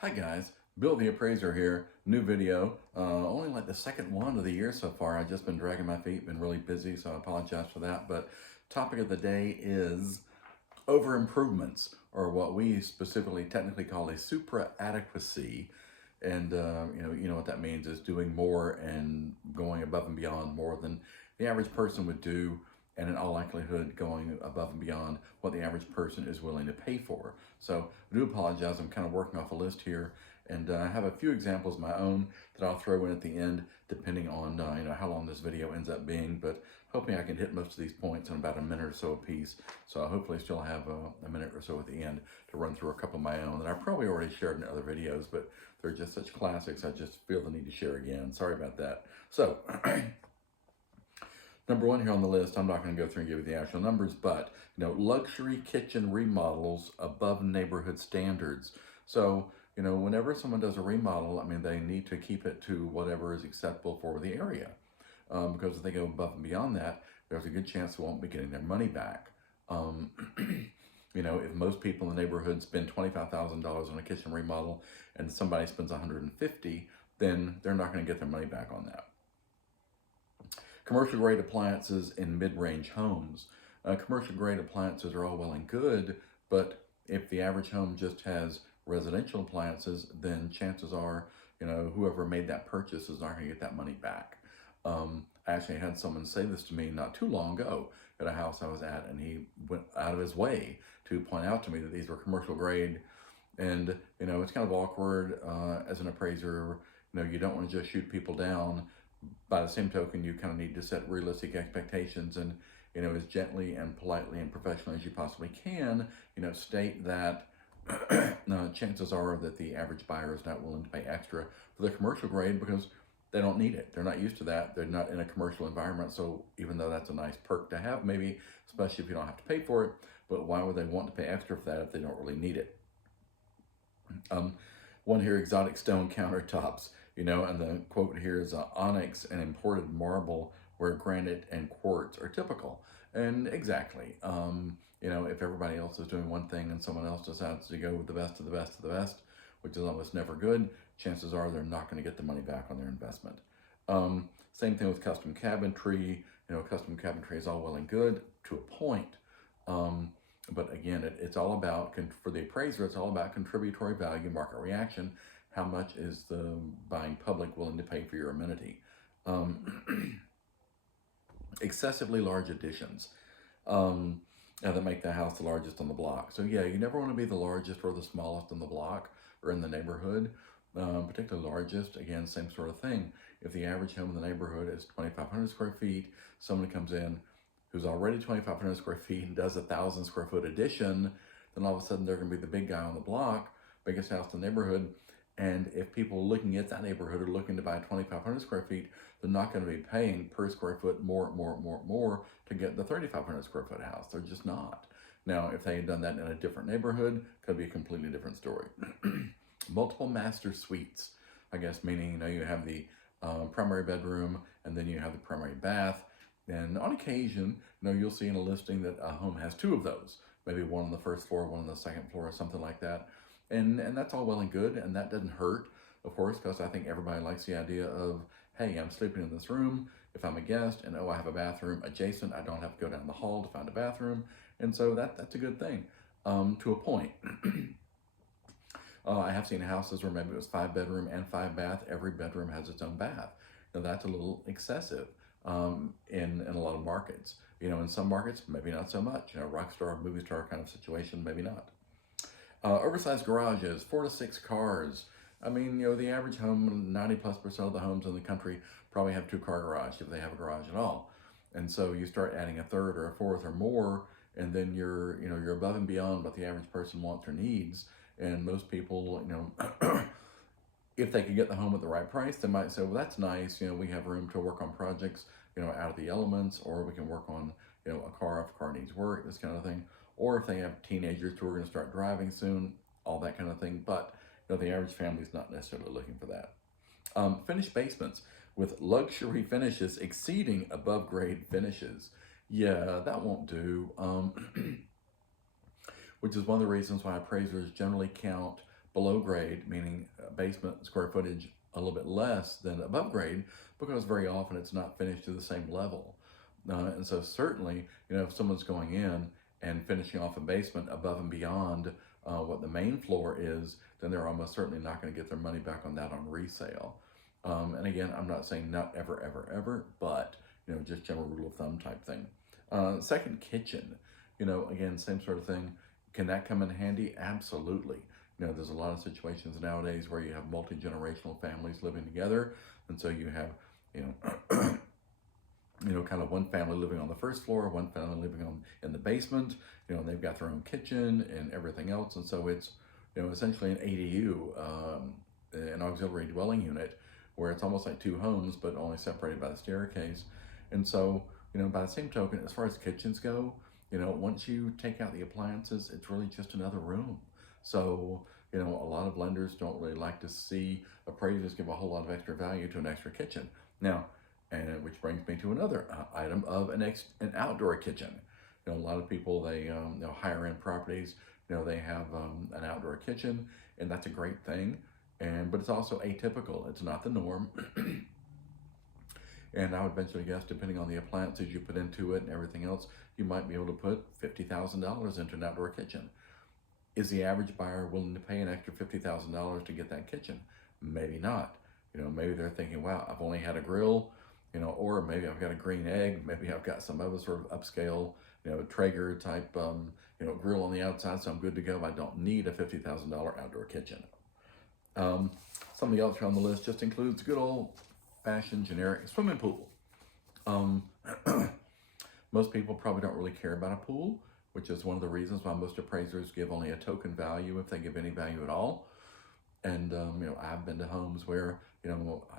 Hi guys, Bill the Appraiser here. New video. Only like the second one of the year so far. I've just been dragging my feet, been really busy, so I apologize for that. But topic of the day is over improvements, or what we specifically technically call a supra adequacy. And you know what that means is doing more and going above and beyond more than the average person would do, and in all likelihood going above and beyond what the average person is willing to pay for. So I do apologize. I'm kind of working off a list here, and I have a few examples of my own that I'll throw in at the end, depending on how long this video ends up being. But hoping I can hit most of these points in about a minute or so a piece. So I hopefully still have a minute or so at the end to run through a couple of my own that I've probably already shared in other videos, but they're just such classics. I just feel the need to share again. Sorry about that. So. Number one here on the list, I'm not going to go through and give you the actual numbers, but luxury kitchen remodels above neighborhood standards. So, whenever someone does a remodel, I mean, they need to keep it to whatever is acceptable for the area. Because if they go above and beyond that, there's a good chance they won't be getting their money back. Um, if most people in the neighborhood spend $25,000 on a kitchen remodel and somebody spends $150,000, then they're not going to get their money back on that. Commercial grade appliances in mid-range homes. Commercial grade appliances are all well and good, but if the average home just has residential appliances, then chances are, whoever made that purchase is not going to get that money back. I actually had someone say this to me not too long ago at a house I was at, and he went out of his way to point out to me that these were commercial grade. And, it's kind of awkward as an appraiser. You don't want to just shoot people down. By the same token, you kind of need to set realistic expectations and, as gently and politely and professionally as you possibly can, state that chances are that the average buyer is not willing to pay extra for the commercial grade because they don't need it. They're not used to that. They're not in a commercial environment. So even though that's a nice perk to have, maybe, especially if you don't have to pay for it, but why would they want to pay extra for that if they don't really need it? One here, exotic stone countertops, and the quote here is onyx and imported marble where granite and quartz are typical. And exactly, if everybody else is doing one thing and someone else decides to go with the best of the best of the best, which is almost never good, chances are they're not going to get the money back on their investment. Same thing with custom cabinetry. Custom cabinetry is all well and good to a point. But again, it's all about, for the appraiser, it's all about contributory value, market reaction. How much is the buying public willing to pay for your amenity? Excessively large additions that make the house the largest on the block. So yeah, you never want to be the largest or the smallest on the block or in the neighborhood, particularly largest. Again, same sort of thing. If the average home in the neighborhood is 2,500 square feet, someone comes in who's already 2,500 square feet and does 1,000 square foot addition, then all of a sudden they're going to be the big guy on the block, biggest house in the neighborhood. And if people looking at that neighborhood are looking to buy 2,500 square feet, they're not going to be paying per square foot more to get the 3,500 square foot house. They're just not. Now, if they had done that in a different neighborhood, could be a completely different story. Multiple master suites, I guess, meaning, you have the primary bedroom and then you have the primary bath. And on occasion, you'll see in a listing that a home has two of those, maybe one on the first floor, one on the second floor, or something like that. And that's all well and good, and that doesn't hurt, of course, because I think everybody likes the idea of, hey, I'm sleeping in this room if I'm a guest, and I have a bathroom adjacent. I don't have to go down the hall to find a bathroom, and so that's a good thing, to a point. I have seen houses where maybe it was 5 bedroom and 5 bath. Every bedroom has its own bath. Now that's a little excessive in a lot of markets. In some markets, maybe not so much. Rock star, movie star kind of situation, maybe not. Oversized garages, 4 to 6 cars. I mean, the average home, 90+% of the homes in the country probably have 2-car garage if they have a garage at all. And so you start adding a third or a fourth or more, and then you're above and beyond what the average person wants or needs. And most people, if they could get the home at the right price, they might say, well, that's nice. We have room to work on projects, out of the elements, or we can work on, a car if a car needs work, this kind of thing. Or if they have teenagers who are going to start driving soon, all that kind of thing. But, the average family is not necessarily looking for that. Finished basements with luxury finishes exceeding above grade finishes. Yeah, that won't do. Which is one of the reasons why appraisers generally count below grade, meaning basement square footage a little bit less than above grade, because very often it's not finished to the same level. And so certainly, if someone's going in and finishing off a basement above and beyond what the main floor is, then they're almost certainly not going to get their money back on that on resale. And again, I'm not saying not ever, ever, ever, but just general rule of thumb type thing. Second, kitchen. Again, same sort of thing. Can that come in handy? Absolutely. There's a lot of situations nowadays where you have multi-generational families living together, and so you have, kind of one family living on the first floor, one family living in the basement. And they've got their own kitchen and everything else, and so it's, essentially an ADU, an auxiliary dwelling unit, where it's almost like two homes, but only separated by the staircase. And so, by the same token, as far as kitchens go, once you take out the appliances, it's really just another room. So, a lot of lenders don't really like to see appraisers give a whole lot of extra value to an extra kitchen. Now, and which brings me to another item of an outdoor kitchen. A lot of people, they hire in properties. They have an outdoor kitchen, and that's a great thing. But it's also atypical. It's not the norm. And I would venture to guess, depending on the appliances you put into it and everything else, you might be able to put $50,000 into an outdoor kitchen. Is the average buyer willing to pay an extra $50,000 to get that kitchen? Maybe not. Maybe they're thinking, wow, I've only had a grill, or maybe I've got a green egg, maybe I've got some other sort of upscale, Traeger type, grill on the outside, so I'm good to go. I don't need a $50,000 outdoor kitchen. Something else on the list just includes good old-fashioned generic swimming pool. Most people probably don't really care about a pool, which is one of the reasons why most appraisers give only a token value, if they give any value at all. And, I've been to homes where,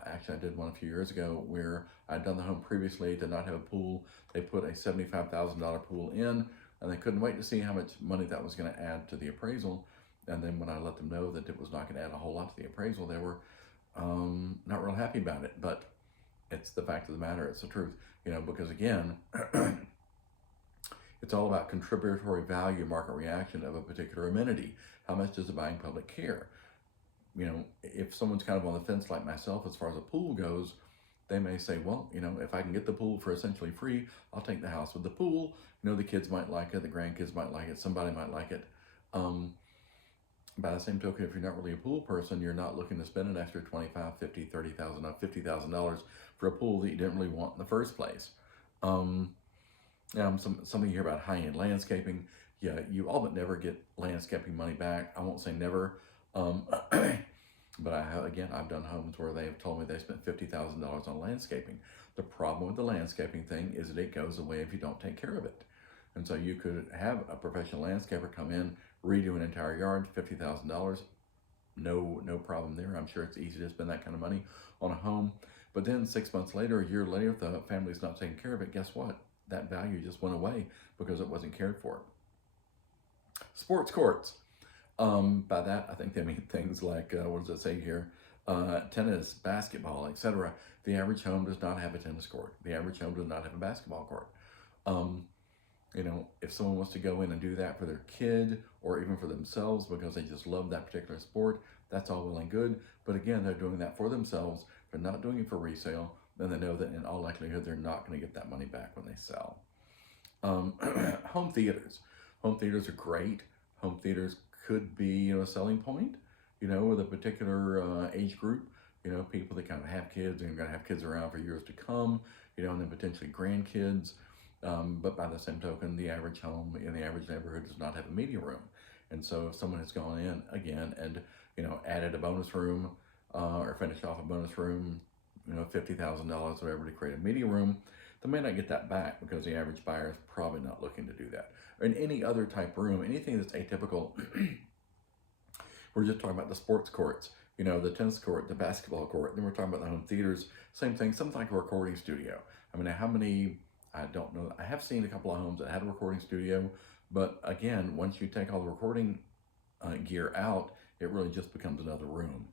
actually I did one a few years ago where I'd done the home previously, did not have a pool. They put a $75,000 pool in, and they couldn't wait to see how much money that was going to add to the appraisal. And then when I let them know that it was not going to add a whole lot to the appraisal, they were not real happy about it. But it's the fact of the matter. It's the truth, because again, it's all about contributory value, market reaction of a particular amenity. How much does the buying public care? If someone's kind of on the fence like myself as far as a pool goes, they may say, well, if I can get the pool for essentially free, I'll take the house with the pool. The kids might like it, the grandkids might like it, somebody might like it. By the same token, if you're not really a pool person, you're not looking to spend an extra $25,000, $50,000, $30,000, $50,000 for a pool that you didn't really want in the first place. Something you hear about high-end landscaping. Yeah, you all but never get landscaping money back. I won't say never. But I've done homes where they have told me they spent $50,000 on landscaping. The problem with the landscaping thing is that it goes away if you don't take care of it. And so you could have a professional landscaper come in, redo an entire yard, $50,000. No problem there. I'm sure it's easy to spend that kind of money on a home. But then 6 months later, a year later, if the family's not taking care of it, guess what? That value just went away because it wasn't cared for. Sports courts. By that, I think they mean things like, what does it say here? Tennis, basketball, etc. The average home does not have a tennis court. The average home does not have a basketball court. If someone wants to go in and do that for their kid or even for themselves because they just love that particular sport, that's all well and good. But again, they're doing that for themselves. They're not doing it for resale. Then they know that in all likelihood, they're not going to get that money back when they sell. Home theaters. Home theaters are great. Home theaters could be, a selling point, with a particular age group, people that kind of have kids and are going to have kids around for years to come, and then potentially grandkids. But by the same token, the average home in the average neighborhood does not have a media room. And so if someone has gone in again and, added a bonus room or finished off a bonus room, $50,000, whatever, to create a media room, they may not get that back because the average buyer is probably not looking to do that. Or in any other type room, anything that's atypical, we're just talking about the sports courts, the tennis court, the basketball court, then we're talking about the home theaters, same thing, something like a recording studio. I mean, how many, I don't know, I have seen a couple of homes that had a recording studio, but again, once you take all the recording gear out, it really just becomes another room.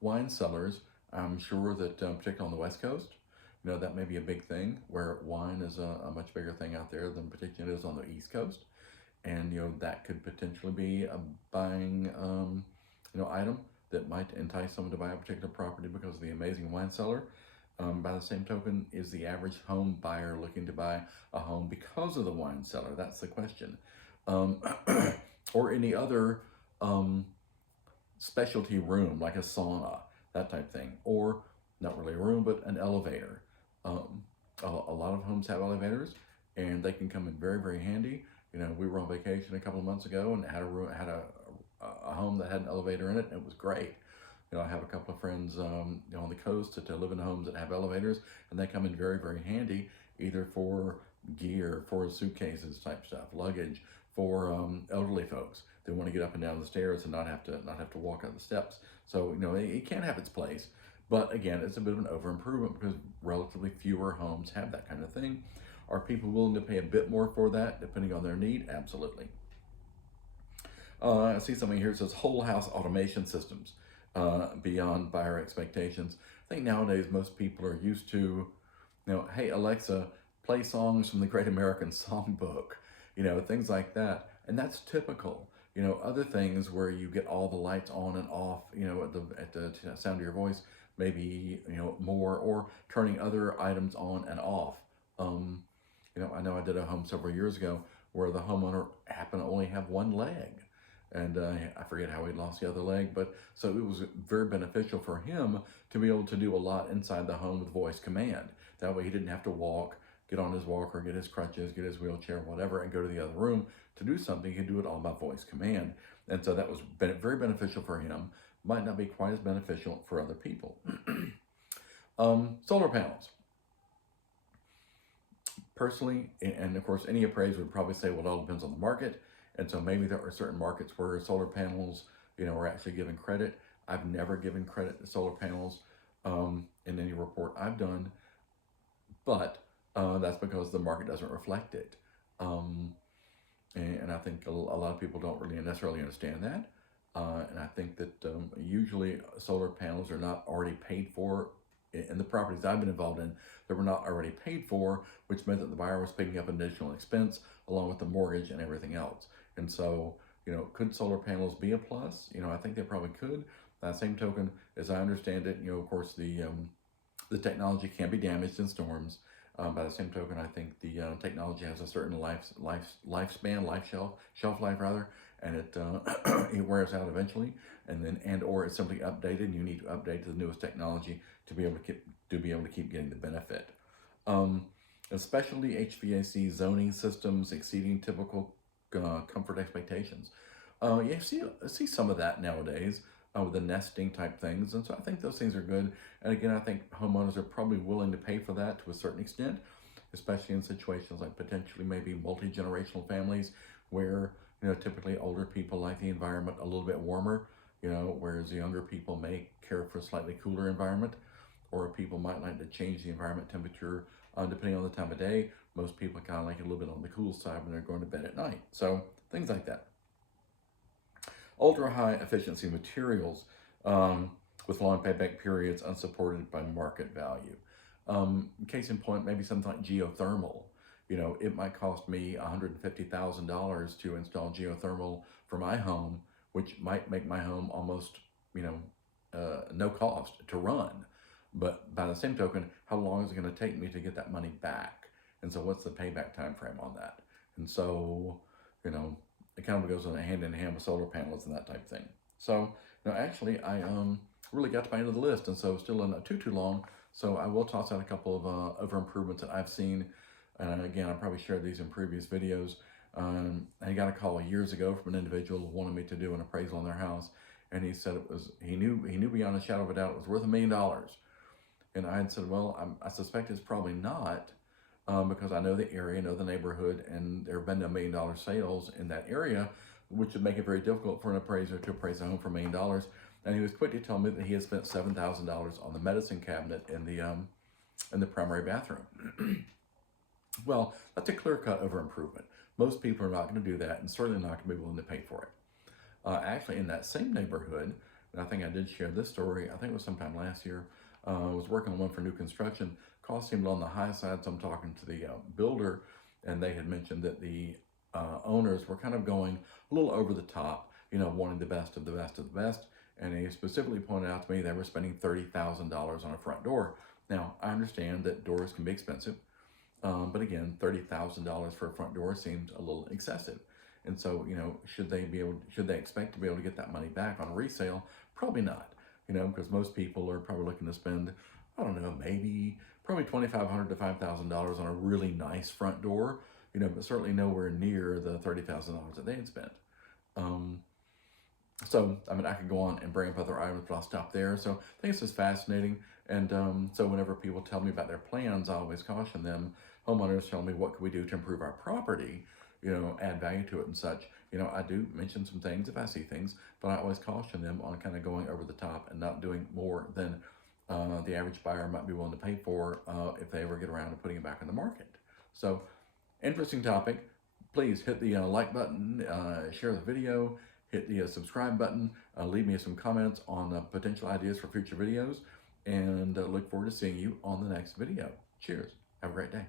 Wine cellars, I'm sure that particularly on the West Coast, that may be a big thing where wine is a much bigger thing out there than particularly it is on the East Coast. And, that could potentially be a buying item that might entice someone to buy a particular property because of the amazing wine cellar. By the same token, is the average home buyer looking to buy a home because of the wine cellar? That's the question. Um, or any other specialty room like a sauna, that type thing, or not really a room, but an elevator. A lot of homes have elevators, and they can come in very, very handy. We were on vacation a couple of months ago and had a home that had an elevator in it, and it was great. I have a couple of friends on the coast that live in homes that have elevators, and they come in very, very handy, either for gear, for suitcases type stuff, luggage, for elderly folks. They want to get up and down the stairs and not have to walk up the steps. So it can have its place, but again, it's a bit of an over improvement because relatively fewer homes have that kind of thing. Are people willing to pay a bit more for that depending on their need? Absolutely. I see something here that says whole house automation systems beyond buyer expectations. I think nowadays most people are used to, hey Alexa, play songs from the Great American Songbook, things like that. And that's typical. Other things where you get all the lights on and off, at the sound of your voice, maybe, more, or turning other items on and off. I know I did a home several years ago where the homeowner happened to only have one leg. And I forget how he lost the other leg, but so it was very beneficial for him to be able to do a lot inside the home with voice command. That way he didn't have to walk, get on his walker, get his crutches, get his wheelchair, whatever, and go to the other room to do something. He could do it all by voice command. And so that was very beneficial for him. Might not be quite as beneficial for other people. Solar panels. Personally, and of course any appraiser would probably say, well, it all depends on the market. And so maybe there are certain markets where solar panels, are actually given credit. I've never given credit to solar panels in any report I've done, but that's because the market doesn't reflect it. And I think a lot of people don't really necessarily understand that. And I think that usually solar panels are not already paid for in the properties I've been involved in that were not already paid for, which meant that the buyer was picking up an additional expense along with the mortgage and everything else. And so, could solar panels be a plus? I think they probably could. Same token, as I understand it, of course, the technology can be damaged in storms. By the same token, I think the technology has a certain lifespan, shelf life rather, and it it wears out eventually, or it's simply updated, and you need to update to the newest technology to be able to keep getting the benefit. Especially HVAC zoning systems exceeding typical comfort expectations. You see some of that nowadays with the nesting type things, and so I think those things are good. And again, I think homeowners are probably willing to pay for that to a certain extent, especially in situations like potentially maybe multi-generational families where typically older people like the environment a little bit warmer, whereas younger people may care for a slightly cooler environment, or people might like to change the environment temperature depending on the time of day. Most people kind of like it a little bit on the cool side when they're going to bed at night. So things like that. Ultra high efficiency materials with long payback periods unsupported by market value. Case in point, maybe something like geothermal. It might cost me $150,000 to install geothermal for my home, which might make my home almost, no cost to run. But by the same token, how long is it going to take me to get that money back? And so what's the payback time frame on that? And so, it kind of goes hand in hand with solar panels and that type of thing. So, actually, I really got to my end of the list, and so still not too long. So I will toss out a couple of over improvements that I've seen. And again, I probably shared these in previous videos. I got a call years ago from an individual who wanted me to do an appraisal on their house, and he said he knew beyond a shadow of a doubt it was worth $1 million. And I had said, well, I suspect it's probably not, because I know the area, know the neighborhood, and there have been $1 million sales in that area, which would make it very difficult for an appraiser to appraise a home for $1 million. And he was quick to tell me that he had spent $7,000 on the medicine cabinet in the primary bathroom. Well, that's a clear-cut over improvement. Most people are not going to do that, and certainly not going to be willing to pay for it. Actually, in that same neighborhood, and I think I did share this story, I think it was sometime last year, I was working on one for new construction. Cost seemed on the high side, so I'm talking to the builder, and they had mentioned that the owners were kind of going a little over the top, wanting the best of the best of the best. and they specifically pointed out to me they were spending $30,000 on a front door. Now, I understand that doors can be expensive, but again, $30,000 for a front door seems a little excessive. And so, should they expect to be able to get that money back on resale? Probably not, because most people are probably looking to spend, I don't know, maybe probably $2,500 to $5,000 on a really nice front door, but certainly nowhere near the $30,000 that they had spent. So, I mean, I could go on and bring up other items, but I'll stop there. So, I think it's just fascinating. And so, whenever people tell me about their plans, I always caution them. Homeowners tell me, what can we do to improve our property? Add value to it and such. I do mention some things if I see things, but I always caution them on kind of going over the top and not doing more than the average buyer might be willing to pay for if they ever get around to putting it back on the market. So, interesting topic. Please hit the like button, share the video, hit the subscribe button, leave me some comments on potential ideas for future videos, and look forward to seeing you on the next video. Cheers. Have a great day.